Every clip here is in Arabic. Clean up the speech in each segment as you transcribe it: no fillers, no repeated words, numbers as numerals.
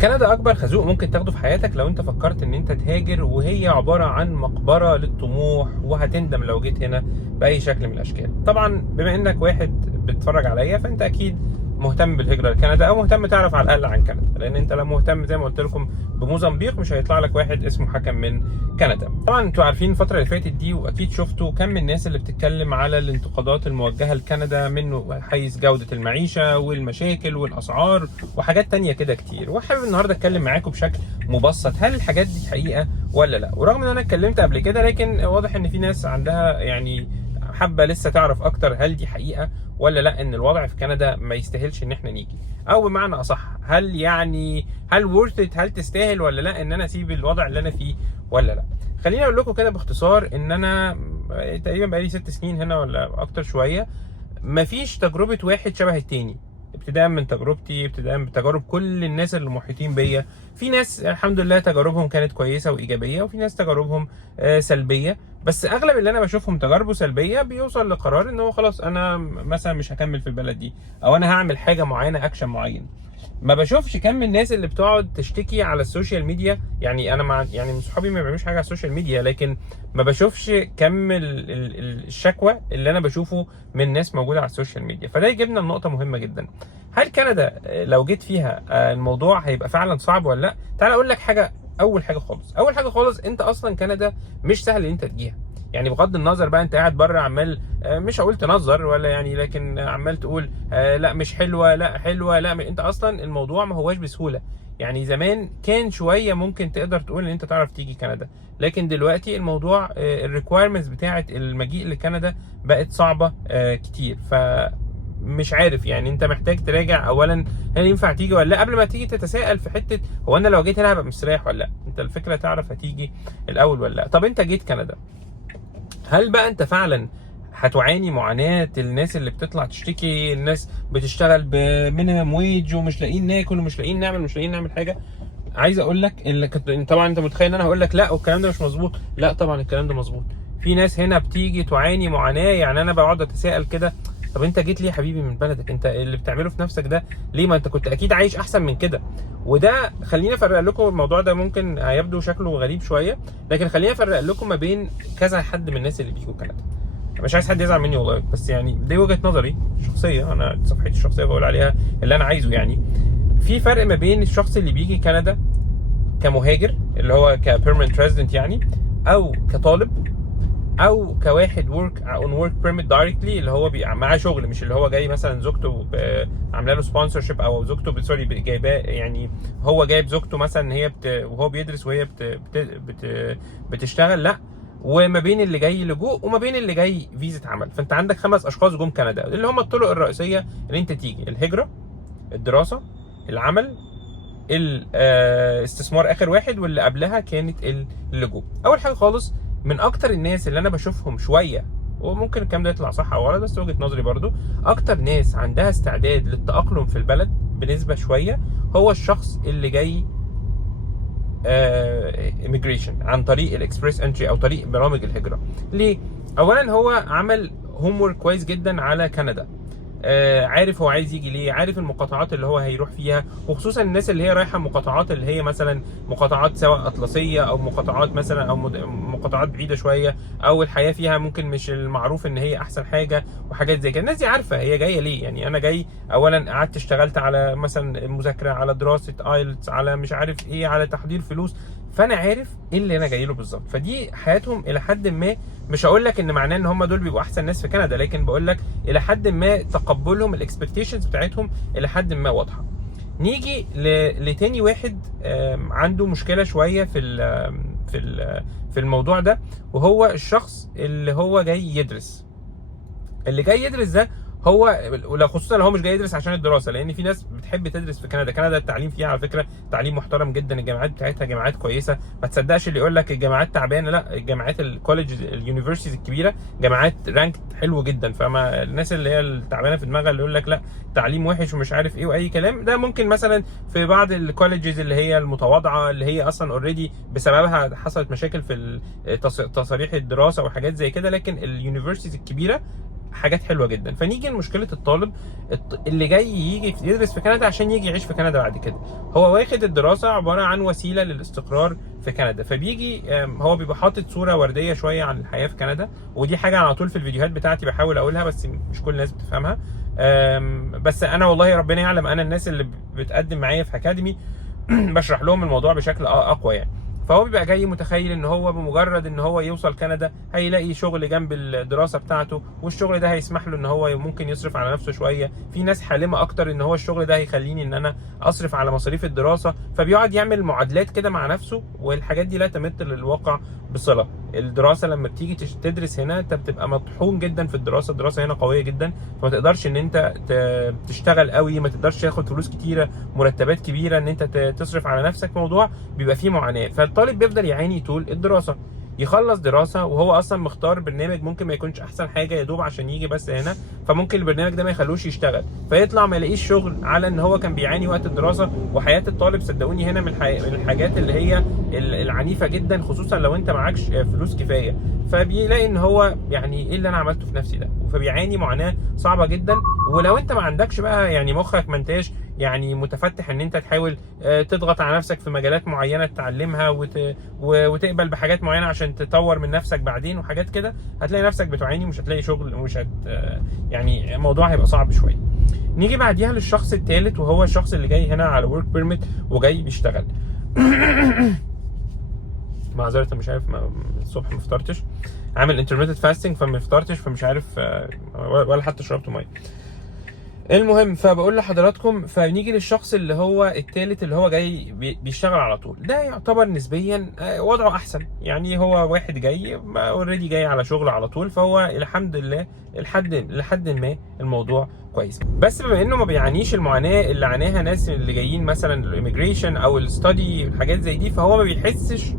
كندا اكبر خازوق ممكن تاخده في حياتك لو انت فكرت ان انت تهاجر، وهي عباره عن مقبره للطموح، وهتندم لو جيت هنا باي شكل من الاشكال. طبعا بما انك واحد بتتفرج عليا فانت اكيد مهتم بالهجره لكندا، او مهتم تعرف على الاقل عن كندا، لان انت لو مهتم زي ما قلت لكم بموزمبيق مش هيطلع لك واحد اسمه حكم من كندا. طبعا انتوا عارفين الفتره اللي فاتت دي، واكيد شفتوا كم من الناس اللي بتتكلم على الانتقادات الموجهه لكندا، منه حيث جوده المعيشه والمشاكل والاسعار وحاجات تانية كده كتير. وحابب النهارده اتكلم معاكم بشكل مبسط هل الحاجات دي حقيقه ولا لا. ورغم ان انا اتكلمت قبل كده، لكن واضح ان في ناس عندها يعني حابه لسه تعرف اكتر هل دي حقيقه ولا لا، ان الوضع في كندا ما يستاهلش ان احنا نيجي، او بمعنى اصح هل worth it، هل تستاهل ولا لا ان انا اسيب الوضع اللي انا فيه ولا لا. خليني اقول لكم كده باختصار ان انا تقريبا بقالي 6 سنين هنا ولا اكتر شويه. مفيش تجربه واحد شبه التاني، ابتداء من تجربتي، ابتداء بتجارب كل الناس اللي محيطين بيا. في ناس الحمد لله تجاربهم كانت كويسه وايجابيه، وفي ناس تجاربهم سلبيه. بس اغلب اللي انا بشوفهم تجاربه سلبيه بيوصل لقرار ان هو خلاص انا مثلا مش هكمل في البلد دي، او انا هعمل حاجه معينه، اكشن معين. ما بشوفش كم من الناس اللي بتقعد تشتكي على السوشيال ميديا. يعني انا يعني من صحابي ما بيعملوش حاجه على السوشيال ميديا، لكن ما بشوفش كم الشكوى اللي انا بشوفه من ناس موجوده على السوشيال ميديا. فده يجيبنا لنقطه مهمه جدا. هل كندا لو جيت فيها الموضوع هيبقى فعلا صعب ولا لا؟ تعال اقول لك حاجه. اول حاجه خالص انت اصلا كندا مش سهل ان انت تجيها. يعني بغض النظر بقى انت قاعد بره عمال مش هقول تنظر ولا يعني، لكن عمال تقول لا مش حلوه، لا حلوه، لا انت اصلا الموضوع ما هواش بسهوله. يعني زمان كان شويه ممكن تقدر تقول ان انت تعرف تيجي كندا، لكن دلوقتي الموضوع الريكويرمنتس بتاعه المجيء لكندا بقت صعبه كتير. مش عارف يعني انت محتاج تراجع اولا هل ينفع تيجي ولا لا، قبل ما تيجي تتساءل في حته هو انا لو جيت هنا هبقى مستريح ولا لا. انت الفكره تعرف هتيجي الاول ولا لا. طب انت جيت كندا، هل بقى انت فعلا هتعاني معاناة الناس اللي بتطلع تشتكي؟ الناس بتشتغل بمينيمم ويج ومش لاقيين ناكل ومش لاقيين نعمل مش لاقيين نعمل حاجة. عايز اقول لك اللي طبعا انت متخيل ان انا هقول لك لا والكلام ده مش مظبوط. لا طبعا الكلام ده مظبوط. في ناس هنا بتيجي تعاني معاناة. يعني انا بقعد اتساءل كده، طب انت جيت ليه يا حبيبي من بلدك؟ انت اللي بتعمله في نفسك ده ليه؟ ما انت كنت اكيد عايش احسن من كده. وده خليني افرق لكم الموضوع ده، ممكن هيبدو شكله غريب شويه، لكن خليني افرق لكم ما بين كذا حد من الناس اللي بيجوا كندا. مش عايز حد يزعل مني والله، بس يعني دي وجهه نظري الشخصيه، انا صفحتي الشخصيه بقول عليها اللي انا عايزه. يعني في فرق ما بين الشخص اللي بيجي كندا كمهاجر اللي هو كبيرمننت ريزيدنت يعني، او كطالب، او كواحد ورك اون ورك بيرميت دايركتلي اللي هو معاه شغل، مش اللي هو جاي مثلا زوجته عامله له سبونسرشيب، او زوجته سوري جايباه. يعني هو جايب زوجته مثلا ان هي وهو بيدرس وهي بتشتغل. لا. وما بين اللي جاي لجوء وما بين اللي جاي فيزا عمل. فانت عندك 5 اشخاص جم كندا اللي هم الطرق الرئيسيه اللي انت تيجي: الهجره، الدراسه، العمل، الاستثمار اخر واحد، واللي قبلها كانت اللجوء. اول حاجه خالص، من اكتر الناس اللي انا بشوفهم شويه، وممكن الكلام ده يطلع صح او غلط بس وجهه نظري برضو، اكتر ناس عندها استعداد للتاقلم في البلد بنسبه شويه هو الشخص اللي جاي immigration عن طريق الاكسبريس انتري او طريق برامج الهجره. ليه؟ اولا هو عمل هوم ورك كويس جدا على كندا، عارف هو عايز يجي ليه، عارف المقاطعات اللي هو هيروح فيها، وخصوصا الناس اللي هي رايحه مقاطعات اللي هي مثلا مقاطعات سواء اطلسيه او مقاطعات مثلا او مقاطعات بعيده شويه، او الحياه فيها ممكن مش المعروف ان هي احسن حاجه وحاجات زي كده. الناس دي عارفه هي جايه ليه. يعني انا جاي اولا قعدت اشتغلت على مثلا مذاكره، على دراسه ايلتس، على مش عارف ايه، على تحضير فلوس، فانا عارف ايه اللي انا جاي له بالظبط. فدي حياتهم الى حد ما. مش هقول لك ان معناه ان هم دول بيبقوا احسن ناس في كندا، لكن بقول لك الى حد ما تقبلهم، الاكسبكتيشنز بتاعتهم الى حد ما واضحه. نيجي لتاني واحد عنده مشكله شويه في الموضوع ده، وهو الشخص اللي هو جاي يدرس. اللي جاي يدرس ده هو لو خصوصا لو هو مش جاي يدرس عشان الدراسه، لان في ناس بتحب تدرس في كندا. كندا التعليم فيها على فكره تعليم محترم جدا، الجامعات بتاعتها جامعات كويسه. ما تصدقش اللي يقول لك الجامعات تعبانه، لا، الجامعات الكوليدج اليونيفرسيتيز الكبيره جامعات رانك حلو جدا. فما الناس اللي هي التعبانه في دماغها اللي يقول لك لا تعليم وحش ومش عارف ايه واي كلام، ده ممكن مثلا في بعض الكوليدجز اللي هي المتواضعه اللي هي اصلا اوريدي بسببها حصلت مشاكل في تصاريح الدراسه وحاجات زي كده. لكن اليونيفرسيتيز الكبيره حاجات حلوه جدا. فنيجي لمشكله الطالب اللي جاي يجي يدرس في كندا عشان يجي يعيش في كندا بعد كده. هو واخد الدراسه عباره عن وسيله للاستقرار في كندا، فبيجي هو بيبقى حاطط صوره ورديه شويه عن الحياه في كندا، ودي حاجه على طول في الفيديوهات بتاعتي بحاول اقولها بس مش كل الناس بتفهمها. بس انا والله ربنا يعلم، انا الناس اللي بتقدم معايا في اكاديمي بشرح لهم الموضوع بشكل اقوى يعني. فهو بيبقى جاي متخيل ان هو بمجرد ان هو يوصل كندا هيلاقي شغل جنب الدراسه بتاعته، والشغل ده هيسمح له ان هو ممكن يصرف على نفسه شويه. في ناس حالمه اكتر ان هو الشغل ده هيخليني ان انا اصرف على مصاريف الدراسه، فبيقعد يعمل معادلات كده مع نفسه، والحاجات دي لا تمت للواقع بصله. الدراسه لما بتيجي تدرس هنا انت بتبقى مطحون جدا في الدراسه هنا قويه جدا، فما تقدرش ان انت تشتغل قوي، ما تقدرش تاخد فلوس كتيره، مرتبات كبيره ان انت تصرف على نفسك. موضوع بيبقى فيه معاناه، فالطالب بيفضل يعاني طول الدراسه. يخلص دراسه وهو اصلا مختار برنامج ممكن ما يكونش احسن حاجه يا دوب عشان يجي بس هنا، فممكن البرنامج ده ما يخلوش يشتغل، فيطلع ما يلاقيش شغل على ان هو كان بيعاني وقت الدراسه. وحياه الطالب صدقوني هنا من الحاجات اللي هي العنيفه جدا، خصوصا لو انت معكش فلوس كفايه. فبيلاقي ان هو يعني ايه اللي انا عملته في نفسي ده، فبيعاني معاناه صعبه جدا. ولو انت ما عندكش بقى يعني مخك ما انتاش يعني متفتح ان انت تحاول تضغط على نفسك في مجالات معينه تتعلمها وتقبل بحاجات معينه عشان تطور من نفسك بعدين وحاجات كده، هتلاقي نفسك بتعاني ومش هتلاقي شغل ومش يعني الموضوع هيبقى صعب شويه. نيجي بعديها للشخص الثالث، وهو الشخص اللي جاي هنا على ورك بيرميت وجاي بيشتغل. معذره مش عارف الصبح ما فطرتش، عامل انترميتد فاستنج فما فطرتش، فمش عارف ولا حتى شربت ميه. المهم فبقول لحضراتكم، فنيجي للشخص اللي هو الثالث اللي هو جاي بيشتغل على طول. ده يعتبر نسبيا وضعه احسن، يعني هو واحد جاي اوريدي جاي على شغل على طول، فهو الحمد لله لحد ما الموضوع كويس. بس بما انه ما بيعانيش المعاناه اللي عاناها ناس اللي جايين مثلا الاميجريشن او الستادي حاجات زي دي، فهو ما بيحسش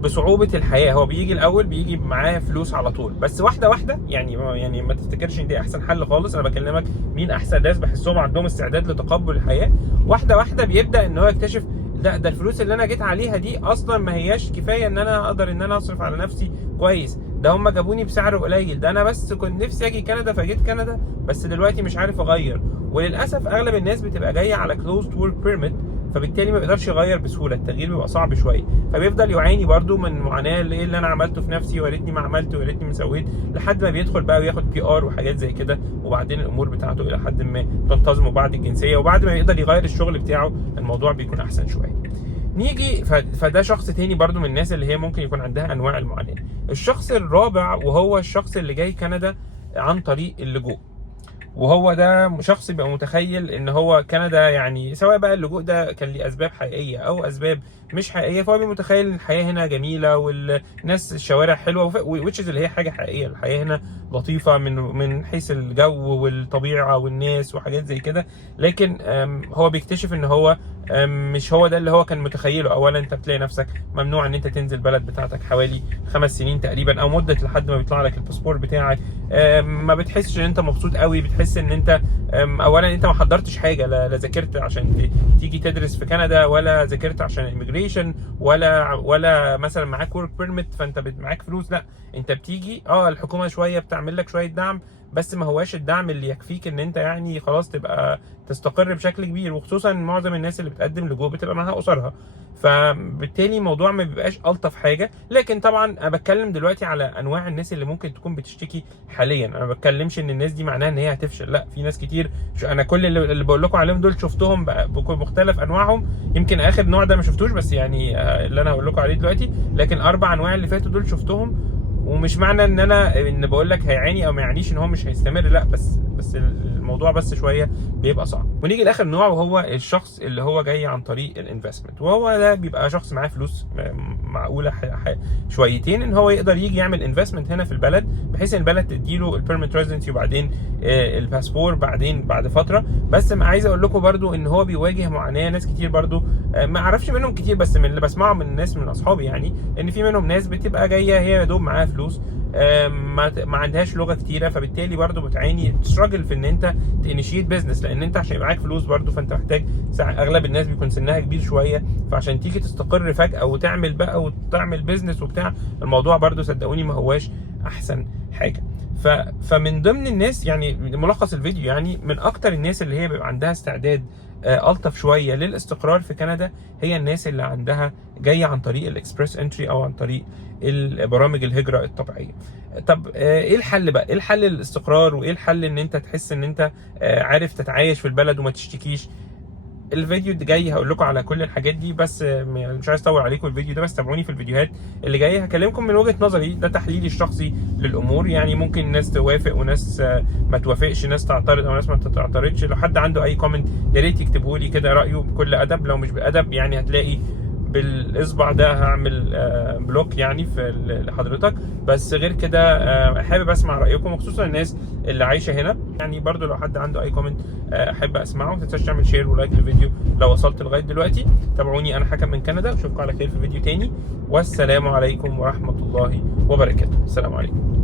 بصعوبة الحياة. هو بيجي الأول بيجي معاه فلوس على طول، بس واحدة واحدة يعني ما تفتكرش إن دي أحسن حل خالص. أنا بكلمك مين أحسن ناس بحسهم عندهم استعداد لتقبل الحياة. واحدة واحدة بيبدأ إن هو يكتشف ده الفلوس اللي أنا جيت عليها دي أصلا ما هياش كفاية إن أنا أقدر إن أنا أصرف على نفسي كويس. ده هم جابوني بسعر قليل، ده أنا بس كنت نفسي أجي كندا فجيت كندا، بس دلوقتي مش عارف أغير. وللأسف أغلب الناس بتبقى جاية على closed work permit، فبالتالي ما بيقدرش يغير بسهوله، التغيير بيبقى صعب شويه، فبيفضل يعاني برده من معاناه اللي انا عملته في نفسي، ويا ريتني ما عملت ويا ريتني ما سويت، لحد ما بيدخل بقى وياخد PR وحاجات زي كده، وبعدين الامور بتاعته الى حد ما تنتظم، وبعد الجنسيه وبعد ما يقدر يغير الشغل بتاعه الموضوع بيكون احسن شويه. نيجي فده شخص تاني برده من الناس اللي هي ممكن يكون عندها انواع المعاناه. الشخص الرابع وهو الشخص اللي جاي كندا عن طريق اللجوء، وهو ده شخص بيبقى متخيل ان هو كندا يعني سواء بقى اللجوء ده كان ليه اسباب حقيقيه او اسباب مش حقيقيه، فهو بيبقى متخيل ان الحياه هنا جميله والناس الشوارع حلوه، which is اللي هي حاجه حقيقيه. الحياه هنا لطيفه من حيث الجو والطبيعه والناس وحاجات زي كده، لكن هو بيكتشف ان هو مش هو ده اللي هو كان متخيله. اولا انت بتلاقي نفسك ممنوع ان انت تنزل بلد بتاعتك حوالي 5 سنين تقريبا او مده لحد ما بيطلع لك الباسبور بتاعك. ما بتحسش ان انت مبسوط قوي، بتحس ان انت اولا انت ما حضرتش حاجه، لا ذاكرت عشان تيجي تدرس في كندا، ولا ذاكرت عشان الاميجريشن، ولا مثلا معاك ورك بيرميت فانت معاك فلوس. لا، انت بتيجي الحكومه شويه بتعمل لك شويه دعم، بس ما هواش الدعم اللي يكفيك ان انت يعني خلاص تبقى تستقر بشكل كبير، وخصوصا معظم الناس اللي بتقدم لجوء بتبقى معاها اسرها، فبالتالي الموضوع ما بيبقاش الطف حاجه. لكن طبعا انا بتكلم دلوقتي على انواع الناس اللي ممكن تكون بتشتكي حاليا. انا ما بتكلمش ان الناس دي معناها ان هي هتفشل، لا، في ناس كتير انا كل اللي بقول لكم عليهم دول شفتهم بمختلف انواعهم. يمكن اخر نوع ده ما شفتوش، بس يعني اللي انا هقول لكم عليه دلوقتي، لكن 4 انواع اللي فاتوا دول شفتهم. ومش معنى ان بقول لك هيعاني او ما يعنيش ان هو مش هيستمر، لا، بس الموضوع بس شويه بيبقى صعب. ونيجي لاخر نوع وهو الشخص اللي هو جاي عن طريق الانفستمنت، وهو ده بيبقى شخص معاه فلوس معقوله شويتين ان هو يقدر يجي يعمل انفستمنت هنا في البلد، بحيث ان البلد تديله البيرمنت ريزيدنسي وبعدين الباسبور بعدين بعد فتره. بس عايز اقول لكم برده ان هو بيواجه معاناه. ناس كتير برده ما اعرفش منهم كتير، بس من اللي بسمعه من الناس من اصحابي يعني ان في منهم ناس بتبقى جايه هي يا دوب معاها فلوس، ما عندهاش لغه كتيره، فبالتالي برضو بتعاني تستراجل في ان انت تانيشيت بزنس، لان انت عشان يبقى معاك فلوس برضو فانت محتاج اغلب الناس بيكون سنها كبير شويه، فعشان تيجي تستقر فجاه وتعمل بزنس وبتاع، الموضوع برضو صدقوني ما هواش احسن حاجه. فمن ضمن الناس، يعني ملخص الفيديو، يعني من اكتر الناس اللي هي بيبقى عندها استعداد الطف شويه للاستقرار في كندا هي الناس اللي عندها جايه عن طريق الاكسبريس انتري او عن طريق برامج الهجره الطبيعيه. طب ايه الحل بقى؟ ايه الحل للاستقرار، وايه الحل ان انت تحس ان انت عارف تتعايش في البلد وما تشتكيش؟ الفيديو اللي جاي هقول لكم على كل الحاجات دي، بس يعني مش عايز اطول عليكم الفيديو ده، بس تابعوني في الفيديوهات اللي جايه. هكلمكم من وجهة نظري، ده تحليلي الشخصي للامور. يعني ممكن ناس توافق وناس ما توافقش، ناس تعترض او ناس ما تعترضش. لو حد عنده اي كومنت يا ريت يكتبه لي كده رايه بكل ادب، لو مش بادب يعني هتلاقي بالاصبع ده هعمل بلوك يعني في لحضرتك. بس غير كده حابب اسمع رايكم، وخصوصا الناس اللي عايشه هنا. يعني برضو لو حد عنده اي كومنت احب اسمعه. ما تنساش تعمل شير ولايك للفيديو لو وصلت لغايه دلوقتي. تابعوني، انا حكم من كندا، واشوفكم على خير في فيديو تاني، والسلام عليكم ورحمه الله وبركاته. السلام عليكم.